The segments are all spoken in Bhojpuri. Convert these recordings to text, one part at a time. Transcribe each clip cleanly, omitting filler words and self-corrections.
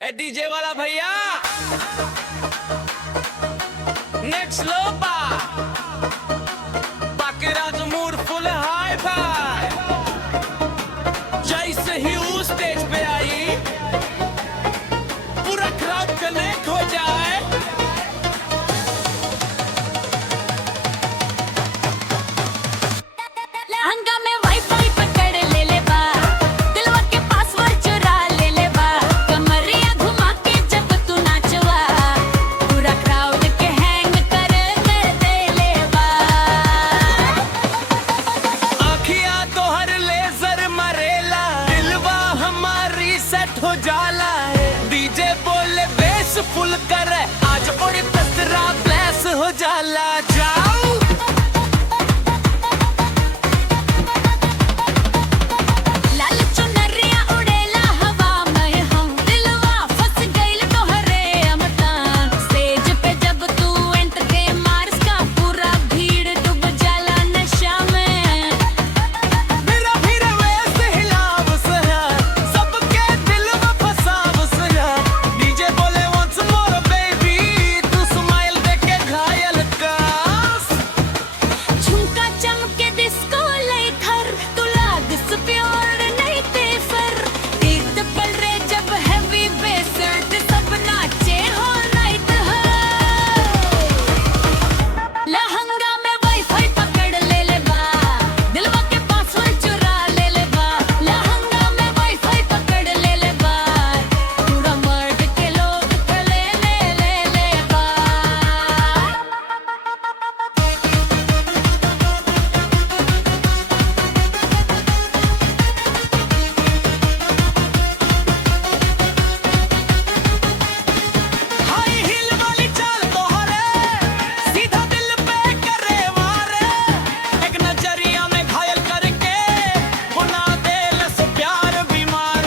ए डीजे वाला भैया नेक्स्ट लो पा बाकी राज मूड फुल हाई फाई जैसे ही उस स्टेज पे आई पूरा क्राउड कनेक्ट हो जाए। लहंगा में वाईफाई पकड़ ले ले बा, दिलवा के पासवर्ड चुरा ले ले बा, कमरिया घुमा के जब तू नाचवा पूरा क्राउड के हैंग कर दे ले बा। आँखिया तो हर लेजर मरेला दिलवा हमारी सेट हो जाला है। डीजे बोले बेस फुल कर आज और तसरा ब्लेस हो जाला जाओ। लाल चुनरिया उड़ेला हवा में हम दिलवा फंस गइल तोहरे अमतान। स्टेज पे जब तू एंट्री मार्स का पूरा भीड़ डूब जाला नशा में। मेरा फिर वैसे हिलाव सया सबके दिल में फसाव सया। डीजे बोले once more baby तू स्माइल दे के घायल कर। झुमका चमके डिस्को लाइटर तू लाग प्योर नहीं ते फिर गीत पल रे जब हैवी बेस ते सब नाचे हो नाइट है। लहंगा में वाईफाई पकड़ ले ले बा, दिलवा के पासवर्ड चुरा ले ले बा। लहंगा में वाईफाई पकड़ ले ले बा, पूरा मर्द के लोग ले ले बा। हाई हिल वाली चाल तोहरे सीधा दिल पे करे वारे। एक नजरिया में घायल करके बुना दे लस प्यार बीमार।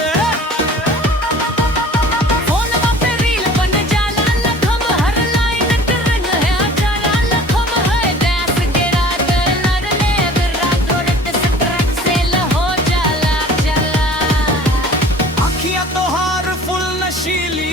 फोनवा पे रील बन जाला लखम हर लाइन ट्रेंड है अचारा लखम है डैश गिरा के नरले बिरा गोरट स्ट्रक से हो जाला चला। आँखियाँ तोहार फुल नशीली